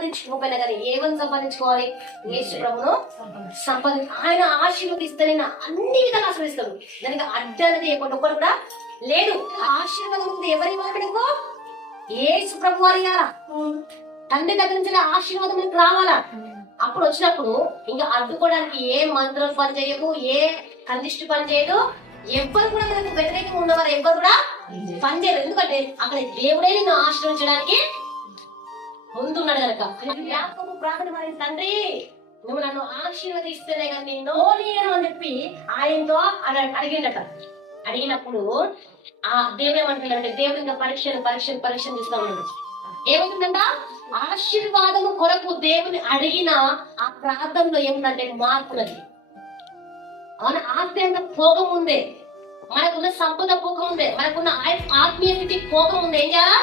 సంపాదించుకోకపోయినా కానీ ఏమని సంపాదించుకోవాలి? యేసు ప్రభును ఆయన ఆశీర్వదిస్తే నేను అన్ని విధాలు ఆశీర్వదిస్తాడు. దానికి అడ్డు అనేది ఒక్కడు కూడా లేదు. ఆశీర్వాదం ఉంది ఎవరి వాడుకో? యేసు ప్రభు వారి తండ్రి దగ్గర నుంచి ఆశీర్వాదం మనకు రావాలా. అప్పుడు వచ్చినప్పుడు ఇంకా అడ్డుకోవడానికి ఏ మంత్రం పని చేయవు, ఏ కందిష్టి పని చేయదు, ఎవ్వరు కూడా మనకు వ్యతిరేకంగా ఉన్నవారు ఎవ్వరు కూడా పని చేయరు. ఎందుకంటే అక్కడ దేవుడే నిన్ను ఆశ్రయించడానికి ముందున్నాడు కనుక. యాకోబు ప్రార్థన మరి, తండ్రి నువ్వు నన్ను ఆశీర్వదిస్తేనే కానీ నిన్ను లేను అని చెప్పి ఆయనతో అడిగిండట. అడిగినప్పుడు ఆ దేవుడు ఏమంటున్నాడంటే, దేవుడు ఇంకా పరీక్ష చూస్తా ఉన్నాడు. ఏమవుతుందంట? ఆశీర్వాదము కొరకు దేవుని అడిగిన ఆ ప్రార్థనలో ఏముందంటే మార్పున్నది. అవునా? ఆస్తి అంత పోగం ఉందే, మనకున్న సంపద పోగం ఉందే, మనకున్న ఆత్మీయ స్థితి పోగం ఉంది. ఏం చేయాలా?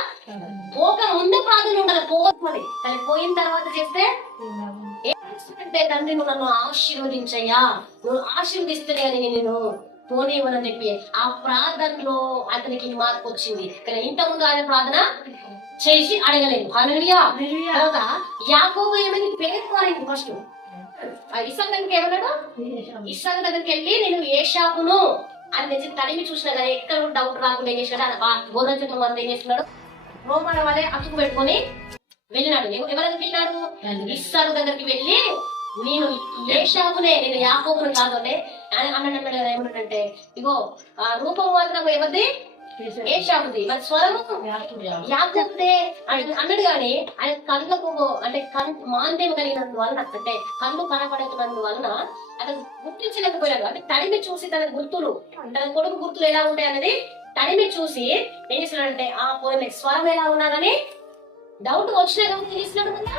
పోక ముందే ప్రార్థన ఉండాలి, పోగొట్టుకోవాలి. కానీ పోయిన తర్వాత చేస్తే ఏమంటే, తండ్రి నువ్వు నన్ను ఆశీర్వదించయ్యా, నువ్వు ఆశీర్వదిస్తేనే అని నేను పోనివ్వనని చెప్పి ఆ ప్రార్థనలో అతనికి మార్పు వచ్చింది. కానీ ఇంతకుముందు ఆయన ప్రార్థన చేసి అడగలేదు. హల్లెలూయా. తర్వాత యాకోబు ఏమైంది? పేరు మారింది. ఫస్ట్ ఇస్సాకు దగ్గరికి ఏమన్నాడు? ఇస్సాకు దగ్గరికి వెళ్ళి నేను ఏషావును అని తెచ్చి తడిమి చూసినా కానీ ఎక్కడ డౌట్ రాకుండా ఏం చేసినాడు? గోధుమ చెట్ల మంది ఏం చేస్తున్నాడు? రోమాల వాళ్ళే అతుకు పెట్టుకొని వెళ్ళినాడు. ఎవరి దగ్గరికి వెళ్ళినాడు? ఇస్సాకు దగ్గరికి వెళ్ళి నేను ఏషావునే, నేను యాకోబును కాదు అంటే అన్నాడు. ఏమన్నాడంటే, ఇగో ఆ రూపం మాత్రం ఎవరిది? ఏషావుది, మరి స్వరము యాకోబుదే అన్నాడు. గాని ఆయన కళ్ళకు అంటే మాంద్యం కలిగినందువలన, అంటే కళ్ళు కనపడుతున్నందువలన అతను గుర్తించలేకపోయాడు. అంటే తడిమి చూసి తన గుర్తులు, తన కొడుకు గుర్తులు ఎలా ఉంటాయి అనేది తడిమి చూసి ఏం చేస్తున్నాడంటే, ఆ పోయిన స్వరం ఎలా ఉన్నా గానీ డౌట్ వచ్చినా కాబట్టి ఏం చేస్తున్నాడు కదా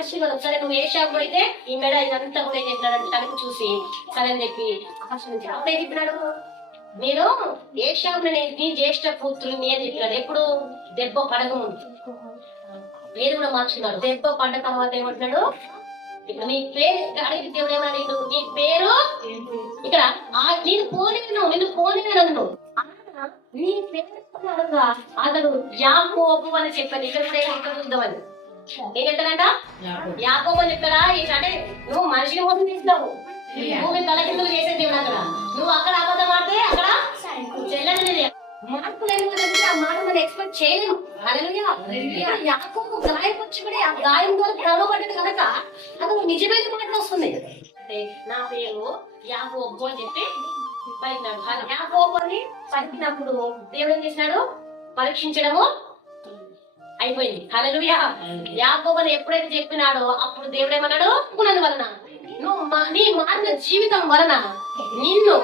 ఆశీర్వాదం. సరే నువ్వు ఏషావు అయితే ఈ మెడ ఇదంతా కూడా ఏం చేసినాడు? తడిమి చూసి సరే అని చెప్పి ఆశీర్వదించి అప్పుడు ఏం చెప్పినాడు? నేను ఏషావుని నీ జ్యేష్ఠ పుత్రుని అని చెప్పినాడు. ఎప్పుడు? దెబ్బ పడక ముందు. పేరు కూడా మార్చుకున్నాడు. దెబ్బ పడ్డ తర్వాత ఏమంటున్నాడు? ఇప్పుడు నీ పేరు అడిగి దేవుడు ఏమన్నాడు? నీ పేరు ఇక్కడ నిన్ను పోనిను నీ పేరు అతడు యాకోబు అని చెప్పాను. ఇక్కడ కూడా ఎక్కడ ఉందామని ఏం చెప్తాడంట? యాకోబు అని చెప్తాడా? అంటే నువ్వు మనిషిని మోసం తీస్తావు, భూమి తల కిందలు చేసే దేవుడు అక్కడ. నువ్వు అక్కడ అబద్ధం ఆడితే అక్కడ చెల్లెలేదు. మార్పు లేని ఆ మాట మనం ఎక్స్పెక్ట్ చేయలేము. హల్లెలూయా. యాకోబు గాయపచ్చి కూడా ఆ గాయం ద్వారా ప్రలోభపడ్డది కనుక అతను నిజమైన మాటలు వస్తుంది. అంటే నా పేరు యాకోబు అని చెప్పి పలికినాడు. యాకోబు అని పలికినప్పుడు దేవుడు ఏం చేసినాడు? పరీక్షించడము అయిపోయింది. హల్లెలూయా. యాకోబు అని ఎప్పుడైతే చెప్పినాడో అప్పుడు దేవుడు ఏమన్నాడు? వలన నువ్వు నీ మారిన జీవితం వలన నిన్ను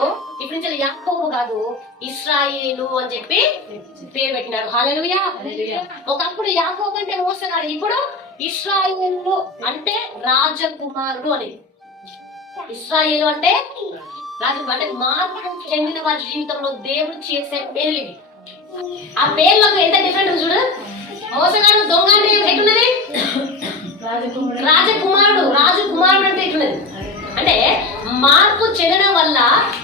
ఇప్పుడు నుంచి యాకోబు కాదు ఇశ్రాయేలు అని చెప్పి పేరు పెట్టినాడు. హల్లెలూయా. ఒకప్పుడు యాకోబు అంటే మోసగాడు, ఇప్పుడు ఇశ్రాయేలు అంటే రాజకుమారుడు అని. ఇశ్రాయేలు అంటే రాజు, అంటే మార్పు చెందిన వారి జీవితంలో దేవుడు చేసే పేర్లు ఇవి. ఆ పేర్లకు ఎంత డిఫరెంట్ చూడు. మోసగాడు, దొంగ అంటే ఎట్లున్నది? రాజకుమారుడు అంటే ఎట్లున్నది? అంటే మార్పు చెందడం వల్ల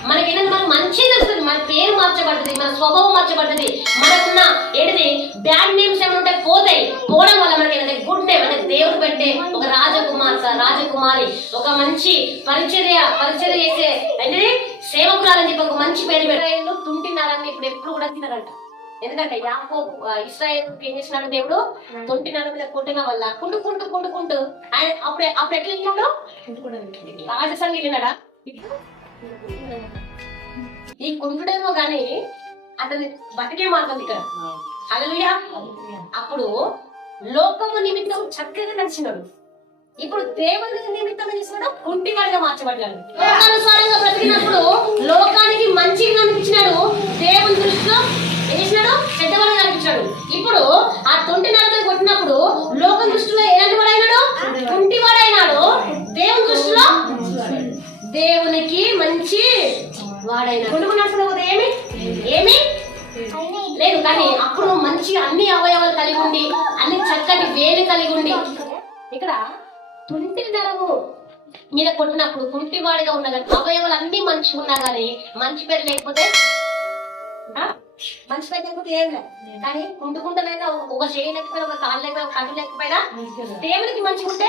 మనకి ఏంటంటే మనకు మంచి తెలుస్తుంది. మన పేరు మార్చబడుతుంది, మన స్వభావం మార్చబడుతుంది, మనకున్న ఏంటిది బ్యాడ్ నేమ్స్ ఏమైనా ఉంటాయి పోతాయి. పోవడం వల్ల మనకి ఏంటంటే గుడ్ నేమ్, అంటే దేవుడు పెట్టే ఒక రాజకుమారి, ఒక మంచి పరిచర్య చేసే అంటే సేవకురాలని చెప్పి ఒక మంచి పేరు పెట్టారు. తుంటినారని ఇప్పుడు ఎప్పుడు కూడా తినరంట. ఎందుకంటే యాకోబు ఇశ్రాయేలుకి ఏం చేసినాడు? దేవుడు తొంటినార మీద కొట్టిన వల్ల కుంటుకుంటూ ఆయన అప్పుడు ఎట్లా వెళ్ళినాడు? రాజసంగి వెళ్ళినాడా? ఈ కుంటుడేమో గాని అతని బతికే మార్గం ఇక్కడ. హల్లెలూయా. అప్పుడు లోకము నిమిత్తం చక్కగా నడిచినాడు. ఇప్పుడు దేవుని నిమిత్తం చేసినాడు, కుంటివాడిగా మార్చబడ్డాడు. లోకానుసారంగా బ్రతికినప్పుడు లోకానికి మంచిగా అనిపించినాడు, దేవుని దృష్టిలో చేసినాడు చెడ్డవాడిగా అనిపించాడు. ఇప్పుడు ఆ తొంటి నరకలు కొట్టినప్పుడు లోకం దృష్టిలో ఎలాంటి వాడైనాడు? కుంటివాడైనాడు. దేవుని దృష్టిలో దేవునికి మంచి వాడైనా. కొనుక్కున్నప్పుడు ఏమి లేదు, కానీ అప్పుడు మంచిగా అన్ని అవయవాలు కలిగి ఉండి, అన్ని చక్కటి వేలు కలిగి ఉండి, ఇక్కడ తుంటి నరము మీద కొట్టినప్పుడు కుంటివాడిగా ఉన్నా కానీ అవయవాలు అన్ని మంచిగా ఉన్నా కానీ మంచి పేరు లేకపోతే మంచి లేకపోతే ఏం లేదు. కానీ కుంటుకుంటలేక ఒక చేయి లేకపోయినా ఒక కాళ్ళు లేకపోయినా ఒక కన్ను లేకపోయినా దేవుడికి మంచిగా ఉంటే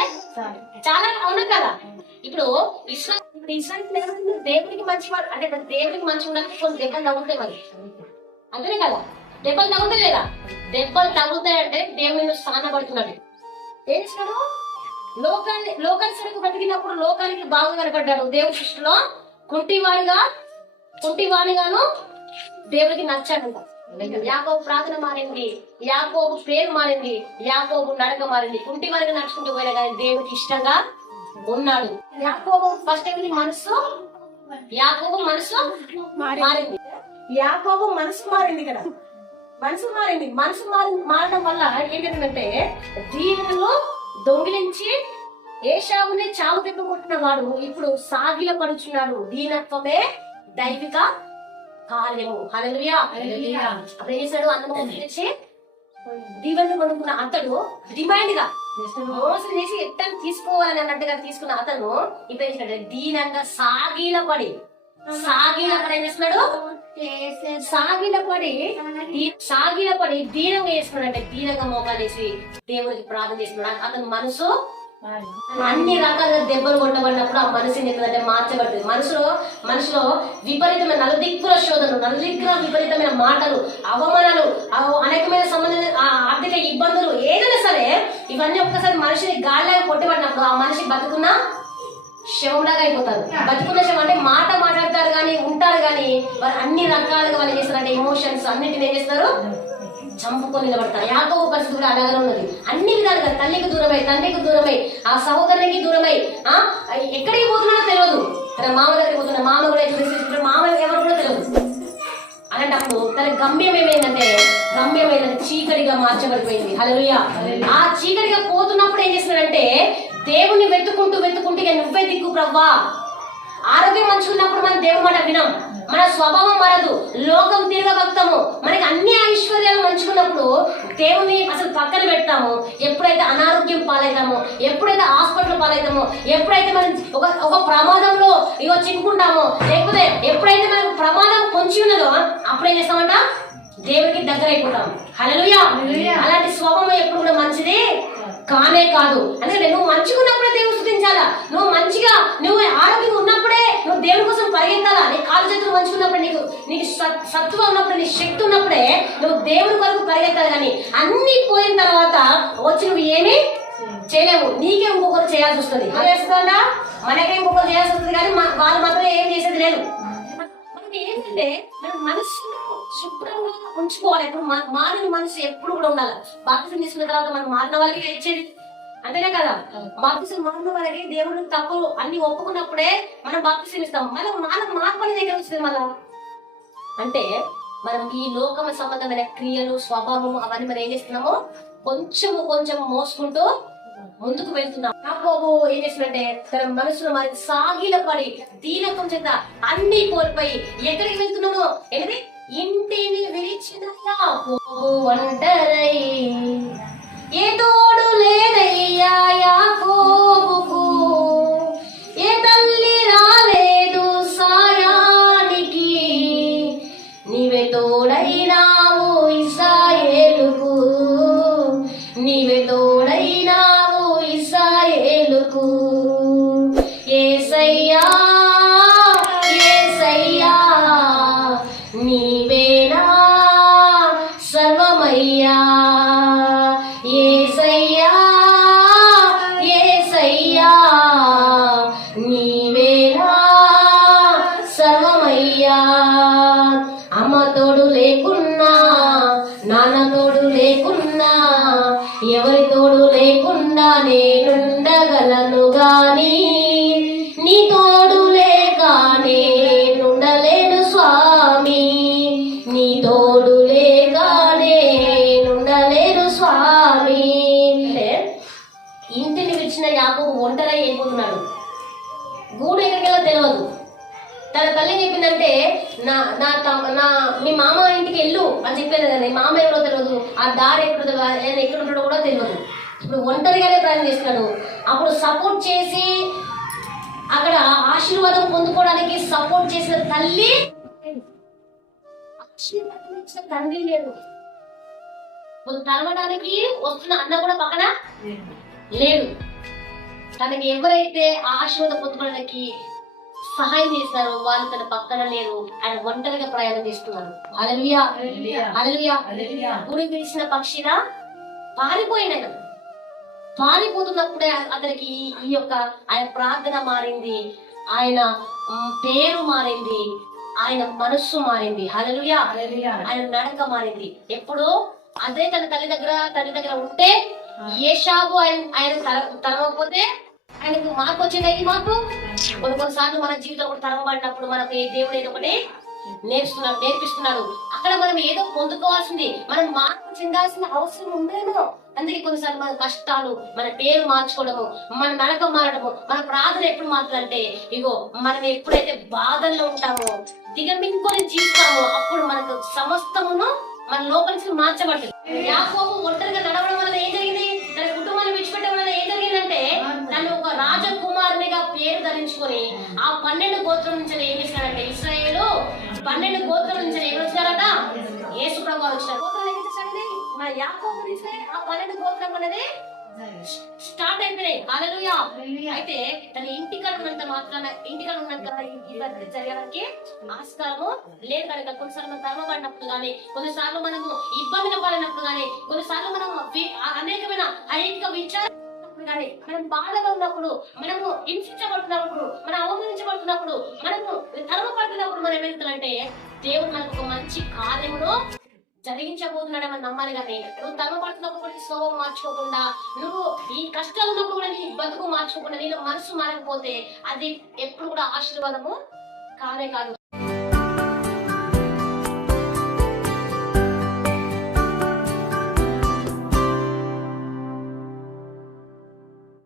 చాలా అవునా కదా. ఇప్పుడు ఇస్లాం దేవుడికి మంచి అంటే దేవుడికి మంచిగా ఉండాలంటే కొన్ని దెబ్బలు తగ్గుతాయి మరి, అంతేనే కదా. దెబ్బలు తగ్గుతాయి లేదా? దెబ్బలు తగ్గుతాయంటే దేవుని స్థానపడుతున్నాడు. ఏం చేసినాడు? లోకానికి బ్రతికినప్పుడు లోకానికి బాగా కనపడ్డాడు. దేవుడి సృష్టిలో కుంటివాణిగాను దేవుడికి నచ్చాడంట. యాకోబు ప్రార్థన మారింది, యాకోబు పేరు మారింది, యాకోబు నడక మారింది. కుంటివాణిగా నడుచుకుంటూ పోయినా కానీ దేవుడికి ఇష్టంగా ఉన్నాడు. యాకోబు ఫస్ట్ ఏమిటి? యాకోబు మనసు మారింది. యాకోబు మనసు మారింది కదా, మనసు మారడం వల్ల ఏంటంటే దీవెనలో దొంగిలించి ఏశావుని చావు దెబ్బ కొట్టిన వాడు ఇప్పుడు సాగిల పడుచున్నాడు. దీనత్వమే దైవిక కార్యము. హల్లెలూయా. అప్పుడు ఏం చేశాడు? అన్నము తెచ్చి దీవెనలు కొనుక్కున్న అతడు డిమాండ్ గా మోసం చేసి ఎట్టని తీసుకోవాలని అన్నట్టుగా తీసుకున్న అతను ఇప్పుడు ఏం చేసినాడు? దీనంగా సాగిల పడి ఏం చేస్తున్నాడు? సాగిల పడి దీనంగా వేసుకున్నాడు. అంటే దీనంగా మోకాలు వేసి దేవునికి ప్రార్థన చేస్తున్నాడు. అతని మనసు అన్ని రకాలుగా దెబ్బలు కొట్టబడినప్పుడు ఆ మనసు ఏంటంటే మార్చబడుతుంది. మనసులో విపరీతమైన నలుదిక్కుల శోధనలు, నలుదిక్కుల విపరీతమైన మాటలు, అవమానాలు, అనేకమైన సంబంధం, ఆర్థిక ఇబ్బందులు, ఏదైనా సరే ఇవన్నీ ఒక్కసారి మనిషిని గాలిలాగా కొట్టబడినప్పుడు ఆ మనిషి బతుకున్న శవంలాగా అయిపోతారు. బతుకున్న శవం అంటే మాట మాట్లాడతారు కానీ ఉంటారు కానీ వారు అన్ని రకాలుగా వాళ్ళు చేస్తారంటే ఎమోషన్స్ అన్నింటిని ఏం చేస్తారు? చంపుకొని నిలబడతారు. యాకోబు పరిస్థితి కూడా అలాగే ఉన్నది. అన్ని విధాలుగా తల్లికి దూరమై, తండ్రికి దూరమై, ఆ సహోదరునికి దూరమై, ఎక్కడికి పోతున్నాడో తెలియదు. తన మామ దగ్గరికి పోతున్న మామ కూడా మామ ఎవరు కూడా తెలియదు. అలాంటప్పుడు తన గమ్యం ఏమైందంటే చీకటిగా మార్చబడిపోయింది. హల్లెలూయా. ఆ చీకటిగా పోతున్నప్పుడు ఏం చేస్తున్నాడంటే దేవుని వెతుకుంటూ ఇక నువ్వే దిక్కు ప్రవ్వా. ఆరోగ్యం మంచుకున్నప్పుడు మనం దేవుని మాట వినం, మన స్వభావం మారదు, లోకం తిరగబక్తాము. మనకి అన్ని ఐశ్వర్యాలు మంచుకున్నప్పుడు దేవుని అసలు పక్కన పెడతాము. ఎప్పుడైతే అనారోగ్యం పాలవుతామో, ఎప్పుడైతే హాస్పిటల్ పాలవుతామో, ఎప్పుడైతే మనం ఒక ప్రమాదంలో చిక్కుకుంటామో, లేకపోతే ఎప్పుడైతే మనకు ప్రమాదం పొంచి ఉన్నదో అప్పుడేం చేస్తామంట? దేవుడికి దగ్గర అయిపోతాం. హల్లెలూయా. అలాంటి స్వభావం ఎప్పుడు కూడా మంచిది కానే కాదు. అంటే నువ్వు మంచిగా ఉన్నప్పుడే దేవుడు స్తుతించాలా. నువ్వు ఆరోగ్యంగా ఉన్నప్పుడే నువ్వు దేవుడి కోసం పరిగెత్తాలా. నీ కాలు చేతులు మంచుకున్నప్పుడు, నీకు సత్తువ ఉన్నప్పుడు, నీ శక్తి ఉన్నప్పుడే నువ్వు దేవుడి కొరకు పరిగెత్తాలి. కానీ అన్ని పోయిన తర్వాత వచ్చి నువ్వు ఏమీ చేయలేవు. నీకే ఇంకొకరు చేయాల్సి వస్తుంది. చేస్తుందా? మనకే ఇంకొకరు చేయాల్సి వస్తుంది కానీ వాళ్ళు మాత్రం ఏం చేసేది లేదు. మనకి ఏంటంటే మన మనసు శుభ్రంగా ఉంచుకోవాలి. ఎప్పుడు మారిన మనసు ఎప్పుడు కూడా ఉండాలి. బాప్తిసం తీసుకున్న తర్వాత మనం మారిన వాళ్ళకి ఇచ్చేది అంతేనే కదా. బాప్తిసం మారిన వాళ్ళకి దేవుడు తప్పు అన్ని ఒప్పుకున్నప్పుడే మనం బాప్తిసం ఇస్తాం. మళ్ళీ మార్పు అనేది దగ్గర వస్తుంది. మళ్ళా అంటే మనం ఈ లోకం సంబంధమైన క్రియలు, స్వభావము అవన్నీ మనం ఏం చేస్తున్నామో కొంచెం మోసుకుంటూ ముందుకు వెళ్తున్నాం. యాకోబు ఏం చేస్తుందంటే తన మనసులో మరి సాగిల పడి దీనత్వం చేత అన్ని కోల్పోయి ఎక్కడికి వెళ్తున్నాను? ఏంటి? ఇంటిని విడిచిన యాకోబు ఒంటరై, ఏ తోడు లేదయ్యా యాకోబుకు, ఏ తల్లి రాలేదు సాయానికి, నీవే తోడైనావు ఇశ్రాయేలుకు, నీవే తోడైనావు ఇశ్రాయేలుకు. యేసయ్యా నీవేనా సర్వమయ్యా, యేసయ్యా నీవేనా సర్వమయ్యా. అమ్మ తోడు లేకున్నా, నాన్న తోడు లేకున్నా, ఎవరి తోడు లేకుండా నేనుండగలను గాని, నీ తోడు లేక నేనుండలేను స్వామి, నీ తోడు లేక నేనుండలేను స్వామి. ఇంటిని విడిచిన యాకోబు ఒంటరై వెళ్ళిపోతున్నాడు. గూడు ఎక్కడికెళ్ళో తెలియదు. తన తల్లి చెప్పిందంటే మీ మామ ఇంటికి వెళ్ళు అని చెప్పేది కదా. మామ ఎవరో తెలియదు, ఆ దారి ఎక్కడ ఉంటాడో కూడా తెలియదు. ఇప్పుడు ఒంటరిగానే ప్రయాణం చేస్తున్నాడు. అప్పుడు సపోర్ట్ చేసి అక్కడ ఆశీర్వాదం పొందుకోవడానికి సపోర్ట్ చేసిన తల్లి ఆశీర్వాదం తండ్రి లేడు. తరవడానికి వస్తున్న అన్న కూడా పక్కన లేడు. తనకి ఎవరైతే ఆశీర్వాదం పొందుకోవడానికి సహాయం చేస్తారో వాళ్ళు తన పక్కన లేరు. ఆయన ఒంటరిగా ప్రయాణం చేస్తున్నారు. హల్లెలూయా, హల్లెలూయా. గుడి వేసిన పక్షిగా పారిపోయిన పారిపోతున్నప్పుడే అతనికి ఈ యొక్క ఆయన ప్రార్థన మారింది, ఆయన పేరు మారింది, ఆయన మనస్సు మారింది. హల్లెలూయా, ఆయన నడక మారింది. ఎప్పుడు అదే తన తల్లి దగ్గర ఉంటే ఏషావు ఆయన తరవకపోతే ఆయనకు మార్పు వచ్చింది. ఈ మార్పు కొన్నిసార్లు మన జీవితంలో కూడా తరవబడినప్పుడు మనకు ఈ దేవుడు ఏదో ఒకటి నేర్పిస్తున్నాడు. అక్కడ మనం ఏదో పొందుకోవాల్సింది, మనం మార్పు చెందాల్సిన అవసరం ఉందేమో. అందుకే కొన్నిసార్లు మన కష్టాలు, మన పేరు మార్చుకోవడము, మన నడక మారడము, మన ప్రార్థన ఎప్పుడు మారుతుందంటే ఇగో మనం ఎప్పుడైతే బాధల్లో ఉంటామో, దిగమింగుకొని జీవిస్తామో అప్పుడు మనకు సమస్తమును మన లోపల నుంచి మార్చబడుతుంది. యాకోబు ఒంటరిగా నడవడం వల్ల ఏం జరిగింది? తన కుటుంబాన్ని విడిచిపెట్టడం వల్ల ఏం జరిగిందంటే తను ఒక రాజకుమారునిగా పేరు ధరించుకొని ఆ 12 గోత్రం నుంచి ఏం చేశాడంటే ఇశ్రాయేలు 12 గోత్రం నుంచి ఎవరు వచ్చారట? యేసు ప్రభు వారు వచ్చారు. మన యాకోబు నుంచి ఆ 12 గోత్రం అనేది స్టార్ట్ అయిపోయినాయి. హల్లెలూయా. అయితే తన ఇంటికాడ ఉన్నంత జరగడానికి ఆస్కారము లేదు కనుక కొన్నిసార్లు మనం తరమబడినప్పుడు కానీ, కొన్నిసార్లు మనము ఇబ్బందులు పడినప్పుడు కానీ, కొన్నిసార్లు మనం అనేకమైన ఐహిక విచారణ కానీ, మనం బాధగా ఉన్నప్పుడు, మనము హింసించబడుతున్నప్పుడు, మనం అవమానించబడుతున్నప్పుడు, మనము తరమపడుతున్నప్పుడు మనం ఏమవుతుందంటే దేవుడు మనకు ఒక మంచి కార్యమును జరిగించబోతున్నాడు మనం నమ్మాలి. కానీ నువ్వు తరమపడుతున్నప్పుడు కూడా నీ స్వభావం మార్చుకోకుండా, నువ్వు ఈ కష్టాలు ఉన్నప్పుడు కూడా నీ బతుకు మార్చుకోకుండా, నీలో మనసు మారకపోతే అది ఎప్పుడు కూడా ఆశీర్వాదము కానే కాదు.